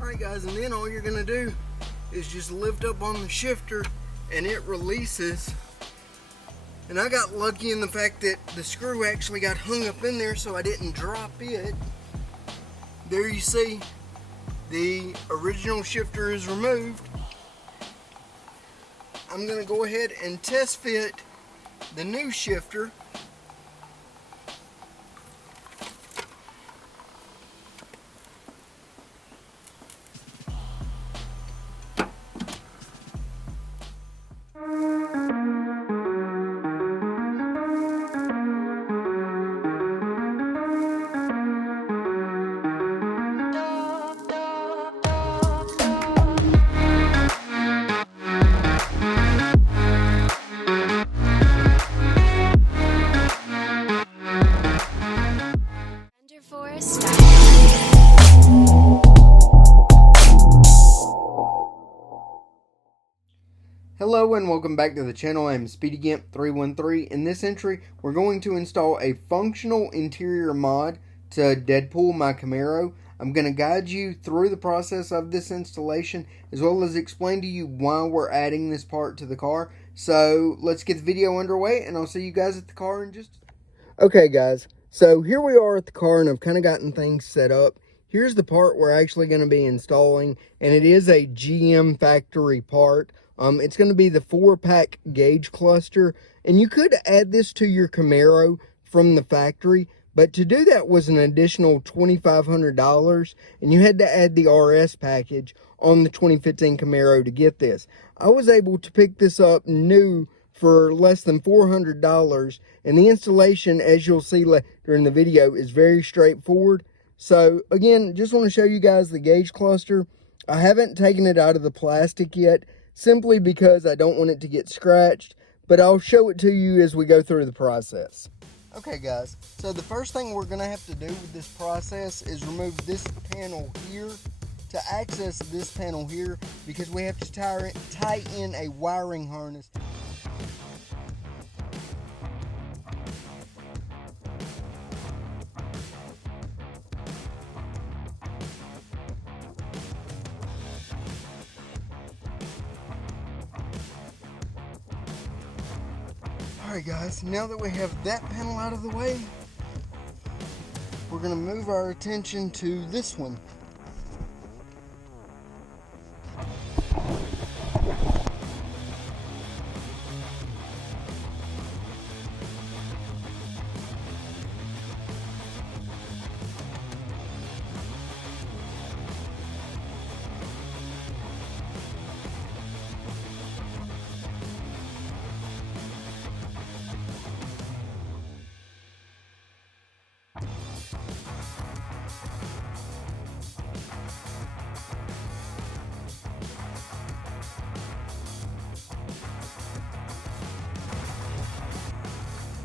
Alright guys, and then all you're going to do is just lift up on the shifter and it releases. And I got lucky in the fact that the screw actually got hung up in there so I didn't drop it. There you see, the original shifter is removed. I'm going to go ahead and test fit the new shifter. Hello and welcome back to the channel. I'm SpeedyGimp313. In this entry, we're going to install a functional interior mod to Deadpool, my Camaro. I'm going to guide you through the process of this installation, as well as explain to you why we're adding this part to the car. So let's get the video underway, and I'll see you guys at the car in just... Okay guys, so here we are at the car, and I've kind of gotten things set up. Here's the part we're actually going to be installing, and it is a GM factory part. It's going to be the 4-pack gauge cluster, and you could add this to your Camaro from the factory, but to do that was an additional $2,500, and you had to add the RS package on the 2015 Camaro to get this. I was able to pick this up new for less than $400, and the installation, as you'll see later in the video, is very straightforward. So again, just want to show you guys the gauge cluster. I haven't taken it out of the plastic yet, simply because I don't want it to get scratched, but I'll show it to you as we go through the process. Okay guys, so the first thing we're going to have to do with this process is remove this panel here to access this panel here, because we have to tie in a wiring harness. Alright guys, now that we have that panel out of the way, we're going to move our attention to this one.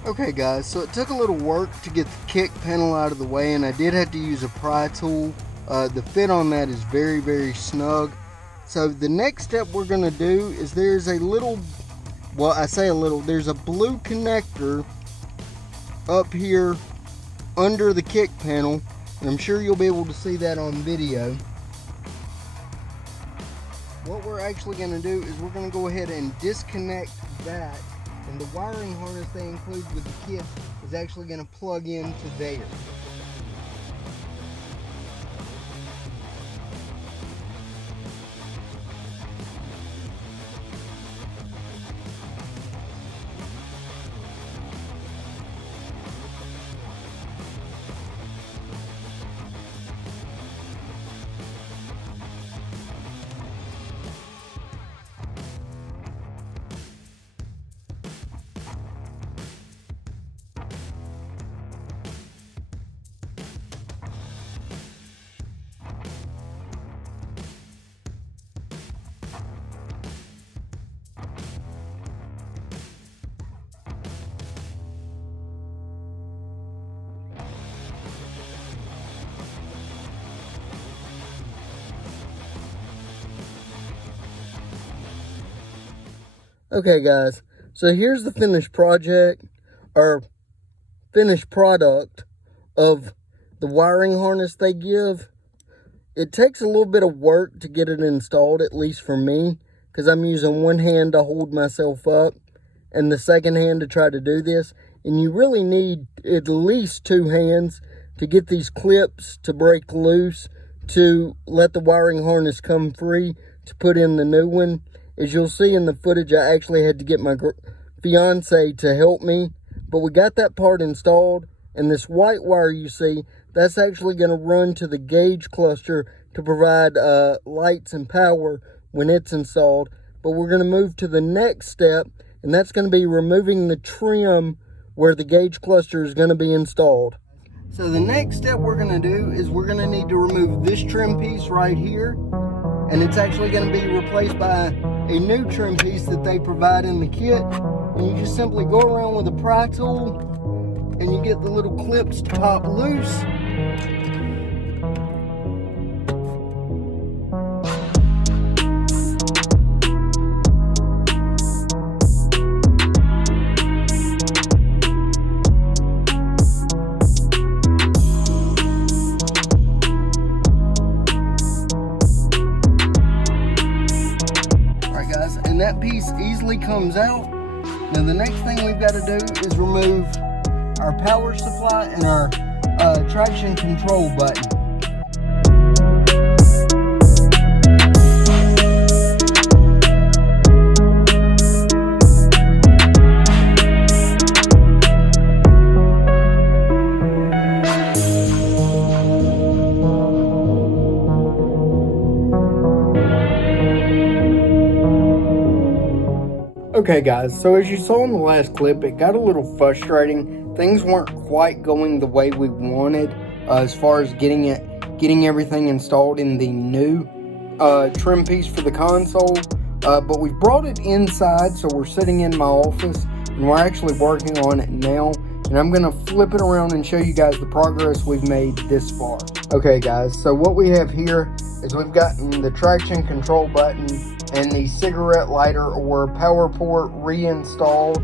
Okay guys, so it took a little work to get the kick panel out of the way, and I did have to use a pry tool. The fit on that is very, very snug. So the next step we're going to do is there's a little, well I say a little, there's a blue connector up here under the kick panel, and I'm sure you'll be able to see that on video. What we're actually going to do is we're going to go ahead and disconnect that. And the wiring harness they include with the kit is actually going to plug into there. Okay guys, so here's the finished project, or finished product of the wiring harness they give. it takes a little bit of work to get it installed, at least for me, because I'm using one hand to hold myself up and the second hand to try to do this. And you really need at least two hands to get these clips to break loose, to let the wiring harness come free, to put in the new one. As you'll see in the footage, I actually had to get my fiance to help me, but we got that part installed. And this white wire you see, that's actually going to run to the gauge cluster to provide lights and power when it's installed. But we're going to move to the next step, and that's going to be removing the trim where the gauge cluster is going to be installed. So the next step we're going to do is we're going to need to remove this trim piece right here, and it's actually going to be replaced by a new trim piece that they provide in the kit. And you just simply go around with a pry tool and you get the little clips to pop loose. Alright guys, and that piece easily comes out. Now the next thing we've got to do is remove our power supply and our traction control button. Okay guys, so as you saw in the last clip, it got a little frustrating. Things weren't quite going the way we wanted as far as getting everything installed in the new trim piece for the console. But we brought it inside, so we're sitting in my office and we're actually working on it now. And I'm gonna flip it around and show you guys the progress we've made this far. Okay guys, so what we have here is we've gotten the traction control button and the cigarette lighter or power port reinstalled.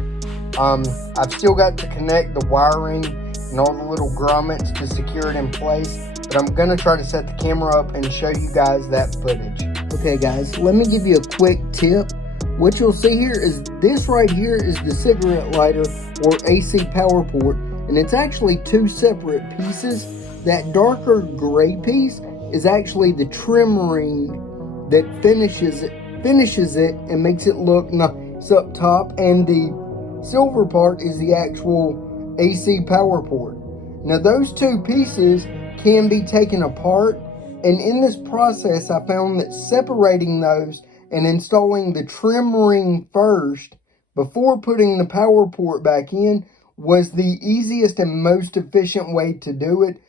I've still got to connect the wiring and all the little grommets to secure it in place, but I'm gonna try to set the camera up and show you guys that footage. Okay guys, let me give you a quick tip. What you'll see here is this right here is the cigarette lighter or AC power port, and it's actually two separate pieces. That darker gray piece is actually the trim ring that finishes it and makes it look nice up top, and the silver part is the actual AC power port. Now those two pieces can be taken apart, and in this process I found that separating those and installing the trim ring first before putting the power port back in was the easiest and most efficient way to do it.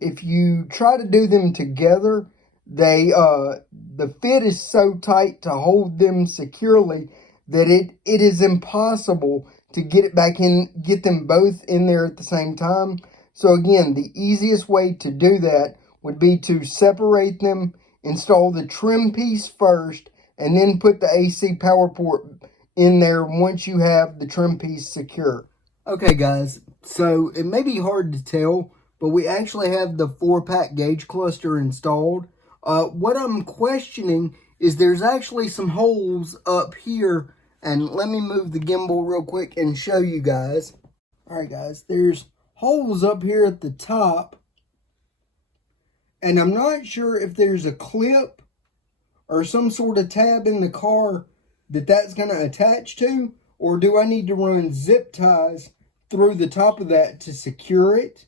If you try to do them together, the fit is so tight to hold them securely that it is impossible to get it back in, get them both in there at the same time. So again, the easiest way to do that would be to separate them, install the trim piece first, and then put the AC power port in there once you have the trim piece secure. Okay guys, so it may be hard to tell, but we actually have the 4-pack gauge cluster installed. What I'm questioning is there's actually some holes up here, and let me move the gimbal real quick and show you guys. Alright guys, there's holes up here at the top, and I'm not sure if there's a clip or some sort of tab in the car that's going to attach to, or do I need to run zip ties through the top of that to secure it?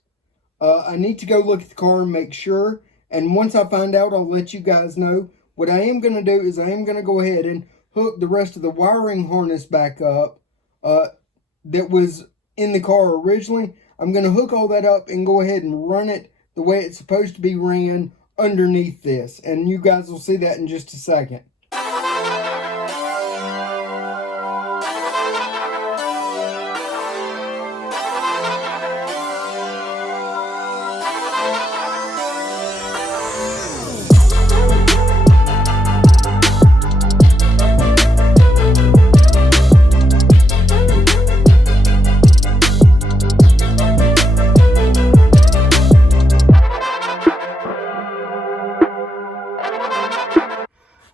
I need to go look at the car and make sure, and once I find out, I'll let you guys know. What I am going to do is I am going to go ahead and hook the rest of the wiring harness back up that was in the car originally. I'm going to hook all that up and go ahead and run it the way it's supposed to be ran underneath this, and you guys will see that in just a second.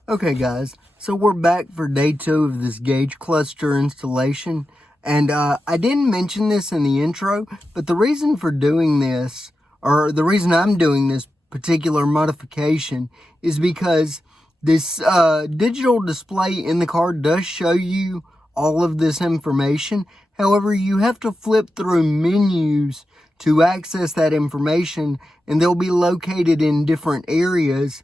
Okay guys, so we're back for day 2 of this gauge cluster installation, and I didn't mention this in the intro, but the reason for doing this, or the reason I'm doing this particular modification, is because this digital display in the car does show you all of this information. However, you have to flip through menus to access that information, and they'll be located in different areas,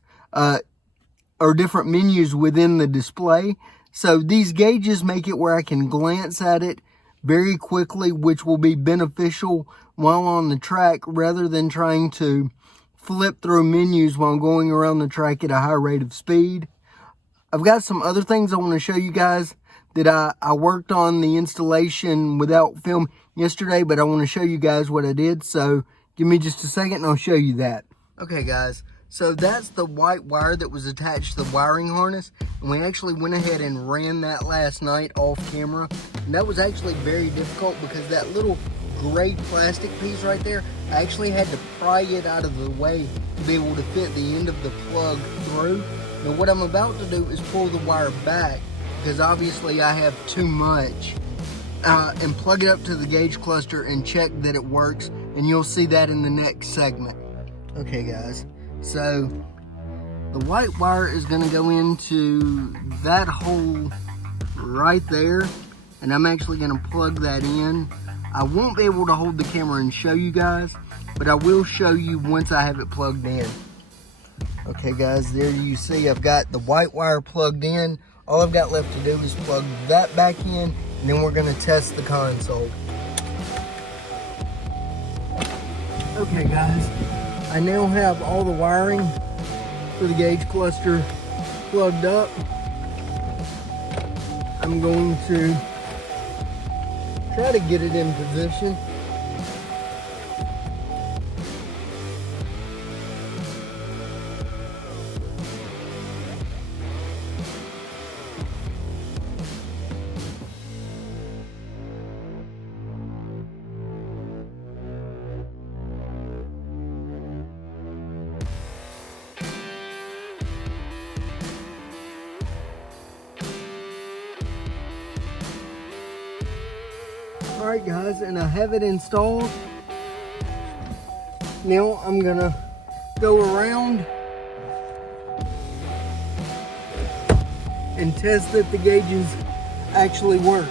or different menus within the display. So these gauges make it where I can glance at it very quickly, which will be beneficial while on the track rather than trying to flip through menus while going around the track at a high rate of speed. I've got some other things I want to show you guys that I worked on the installation without film yesterday, but I want to show you guys what I did. So give me just a second and I'll show you that. Okay guys, so that's the white wire that was attached to the wiring harness, and we actually went ahead and ran that last night off camera, and that was actually very difficult because that little gray plastic piece right there, I actually had to pry it out of the way to be able to fit the end of the plug through. Now what I'm about to do is pull the wire back, because obviously I have too much, and plug it up to the gauge cluster and check that it works, and you'll see that in the next segment. Okay guys, so the white wire is going to go into that hole right there, and I'm actually going to plug that in. I won't be able to hold the camera and show you guys, but I will show you once I have it plugged in. Okay guys, there you see I've got the white wire plugged in. All I've got left to do is plug that back in, and then we're going to test the console. Okay guys, I now have all the wiring for the gauge cluster plugged up. I'm going to try to get it in position. Alright guys, and I have it installed. Now I'm gonna go around and test that the gauges actually work.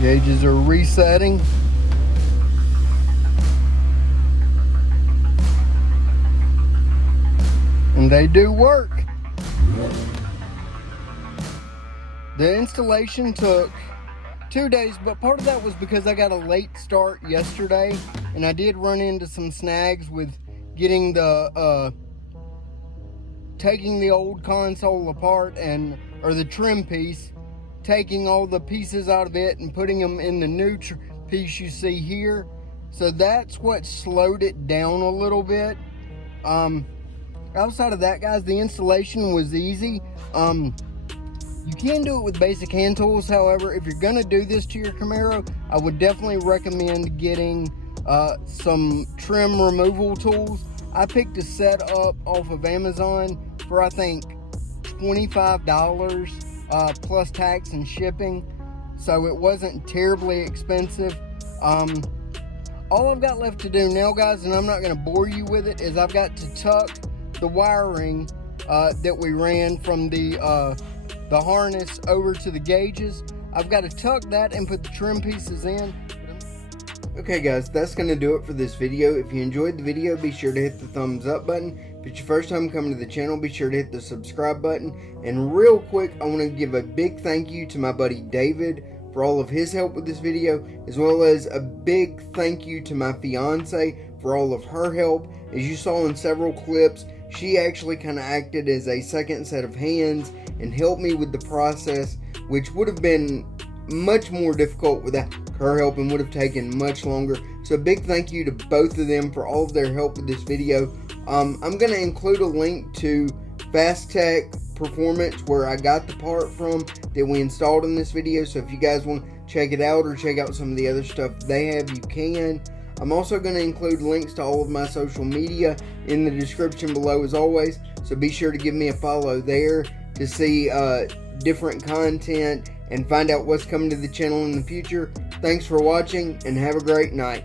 Gauges are resetting. And they do work. The installation took 2 days, but part of that was because I got a late start yesterday, and I did run into some snags with getting the taking the old console apart, or the trim piece, taking all the pieces out of it and putting them in the new piece you see here. So that's what slowed it down a little bit. Outside of that, guys, the installation was easy. You can do it with basic hand tools. However, if you're gonna do this to your Camaro, I would definitely recommend getting some trim removal tools. I picked a set up off of Amazon for I think $25 plus tax and shipping, so it wasn't terribly expensive. All I've got left to do now, guys, and I'm not gonna bore you with it, is I've got to tuck the wiring that we ran from the harness over to the gauges. I've got to tuck that and put the trim pieces in. Okay guys, that's going to do it for this video. If you enjoyed the video, be sure to hit the thumbs up button. If it's your first time coming to the channel, be sure to hit the subscribe button. And real quick, I want to give a big thank you to my buddy David for all of his help with this video, as well as a big thank you to my fiance for all of her help. As you saw in several clips, she actually kind of acted as a second set of hands and helped me with the process, which would have been much more difficult without her help and would have taken much longer. So a big thank you to both of them for all of their help with this video. I'm going to include a link to Phastek Performance, where I got the part from that we installed in this video. So if you guys want to check it out or check out some of the other stuff they have, you can. I'm also going to include links to all of my social media in the description below as always, so be sure to give me a follow there to see different content and find out what's coming to the channel in the future. Thanks for watching and have a great night.